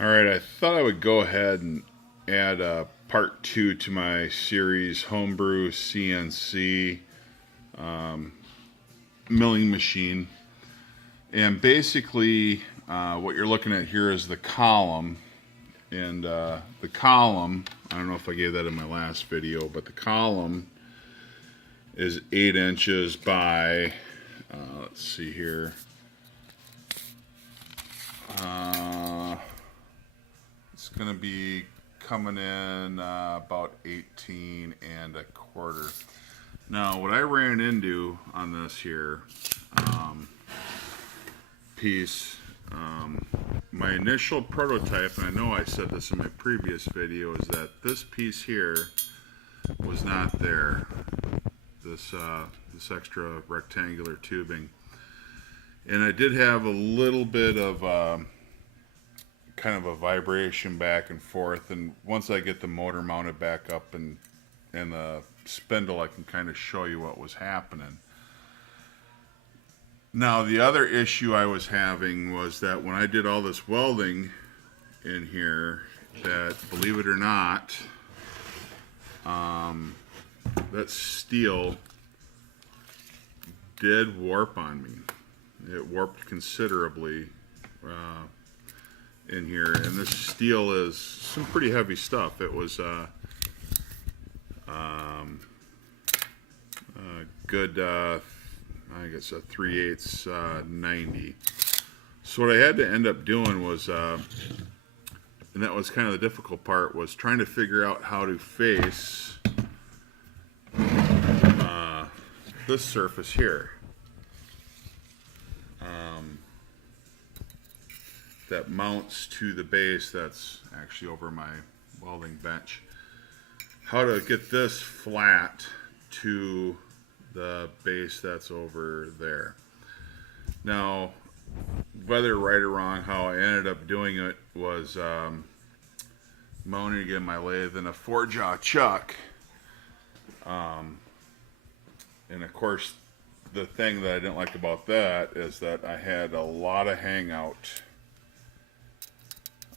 Alright, I thought I would go ahead and add part 2 to my series Homebrew CNC milling machine. And basically what you're looking at here is the column. And the column, I don't know if I gave that in my last video, but the column is 8 inches by, let's see here, it's going to be coming in about 18 and a quarter. Now, what I ran into on this here piece, my initial prototype, and I know I said this in my previous video, is that this piece here was not there. This extra rectangular tubing. And I did have a little bit of kind of a vibration back and forth, and once I get the motor mounted back up and the spindle, I can kind of show you what was happening. Now, the other issue I was having was that when I did all this welding in here, that, believe it or not, that steel did warp on me. It warped considerably in here, and this steel is some pretty heavy stuff. It was a good, I guess a 3/8 90. So what I had to end up doing was, and that was kind of the difficult part, was trying to figure out how to face this surface here. That mounts to the base that's actually over my welding bench. How to get this flat to the base that's over there. Now, whether right or wrong, how I ended up doing it was mounting again my lathe in a 4-jaw chuck. And of course, the thing that I didn't like about that is that I had a lot of hangout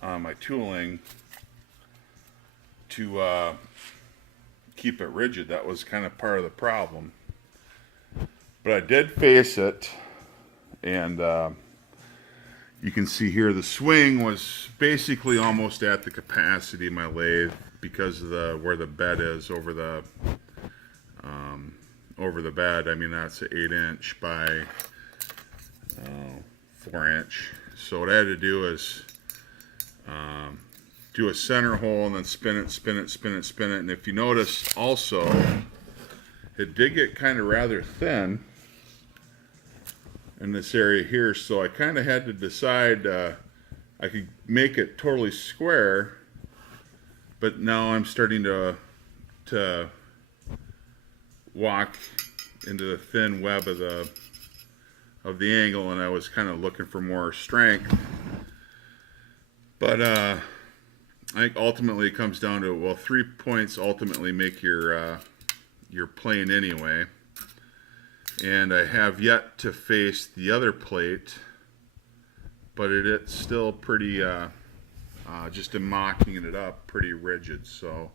on my tooling to keep it rigid. That was kind of part of the problem. But I did face it, and you can see here the swing was basically almost at the capacity of my lathe because of where the bed is over the bed. I mean, that's an 8-inch by 4-inch. So what I had to do is do a center hole and then spin it, spin it, spin it, spin it. And if you notice also, it did get kind of rather thin in this area here. So I kind of had to decide, I could make it totally square, but now I'm starting to walk into the thin web of the angle, and I was kind of looking for more strength. But I think ultimately it comes down to, well, 3 points ultimately make your plane anyway. And I have yet to face the other plate, but it's still pretty, just in mocking it up, pretty rigid. So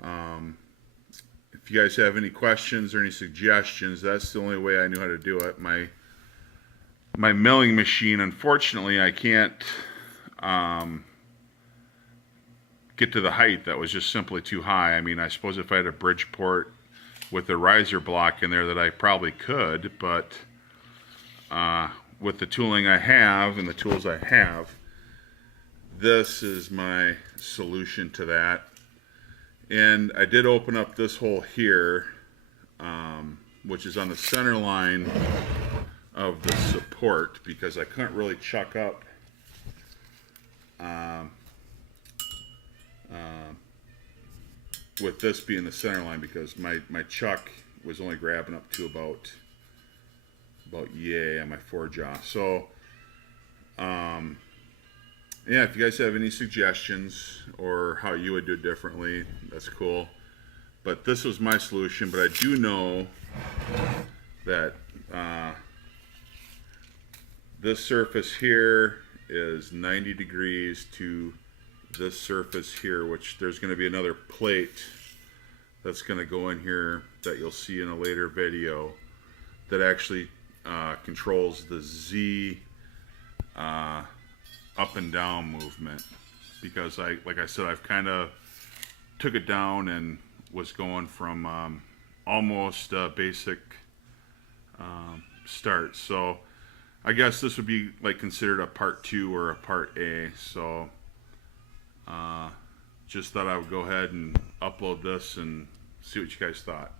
if you guys have any questions or any suggestions, that's the only way I knew how to do it. My milling machine, unfortunately, I can't get to the height. That was just simply too high. I mean, I suppose if I had a Bridgeport with a riser block in there that I probably could, but with the tooling I have and the tools I have, this is my solution to that. And I did open up this hole here, which is on the center line of the support, because I couldn't really chuck up with this being the center line, because my chuck was only grabbing up to about yay on my 4-jaw. So yeah, if you guys have any suggestions or how you would do it differently, that's cool. But this was my solution. But I do know that this surface here is 90 degrees to this surface here, which there's going to be another plate that's going to go in here that you'll see in a later video that actually controls the Z up and down movement, because like I said, I've kind of took it down and was going from almost basic start. So I guess this would be like considered a part 2 or a part A. So just thought I would go ahead and upload this and see what you guys thought.